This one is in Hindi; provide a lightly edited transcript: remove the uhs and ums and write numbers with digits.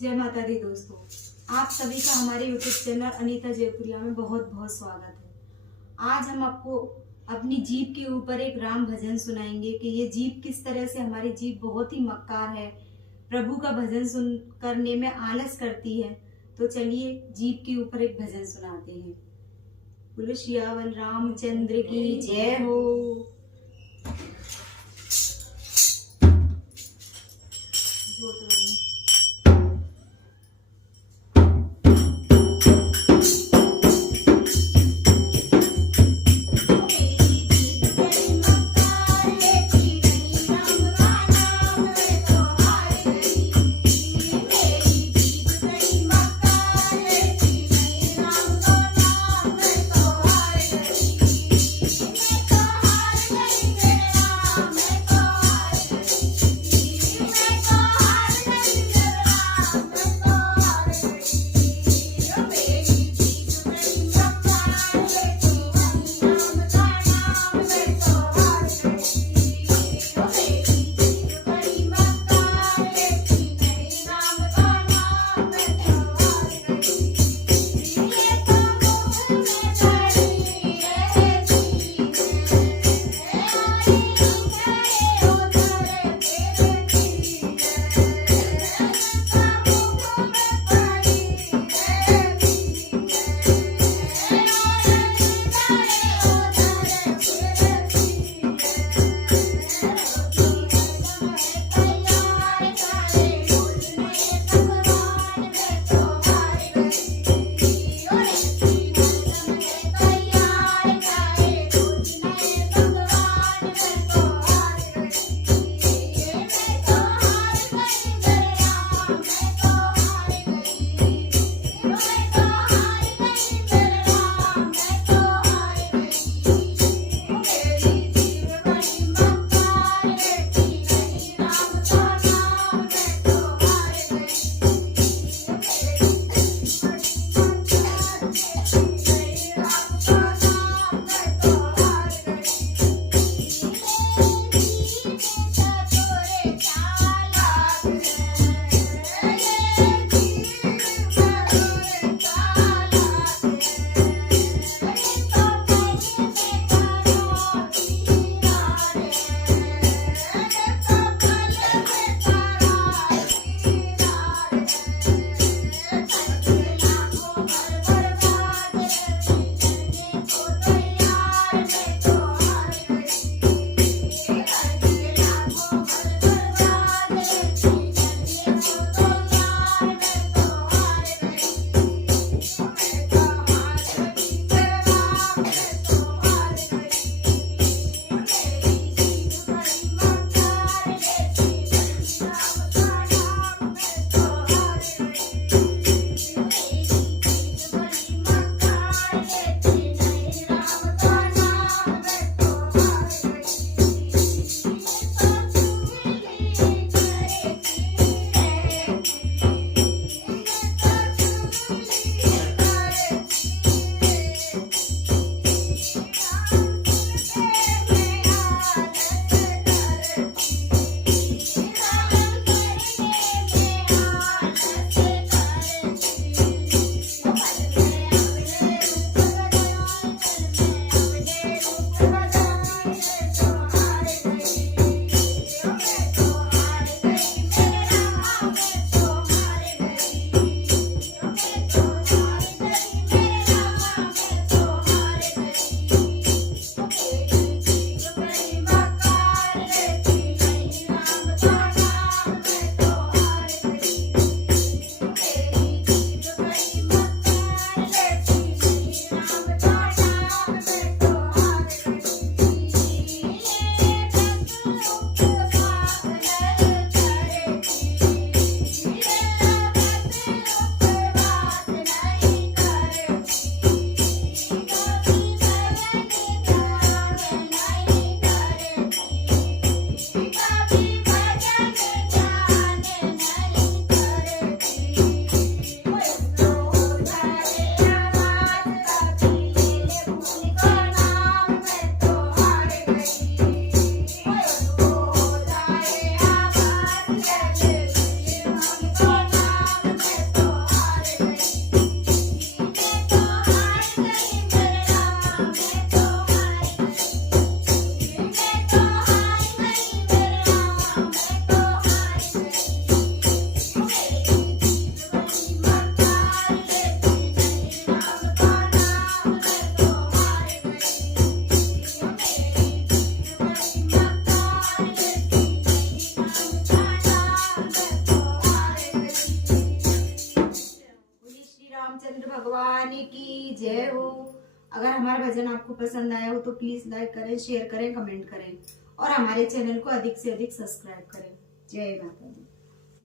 जय माता दी दोस्तों, आप सभी का हमारे यूट्यूब चैनल अनीता जयपुरिया में बहुत बहुत स्वागत है। आज हम आपको अपनी जीभ के ऊपर एक राम भजन सुनाएंगे कि ये जीभ किस तरह से हमारी जीभ बहुत ही मक्कार है, प्रभु का भजन सुन करने में आलस करती है। तो चलिए जीभ के ऊपर एक भजन सुनाते हैं। बोलो सियावर रामचंद्र की जय हो। रामचंद्र भगवान की जय हो। अगर हमारा भजन आपको पसंद आया हो तो प्लीज लाइक करें, शेयर करें, कमेंट करें और हमारे चैनल को अधिक से अधिक सब्सक्राइब करें। जय माता दी।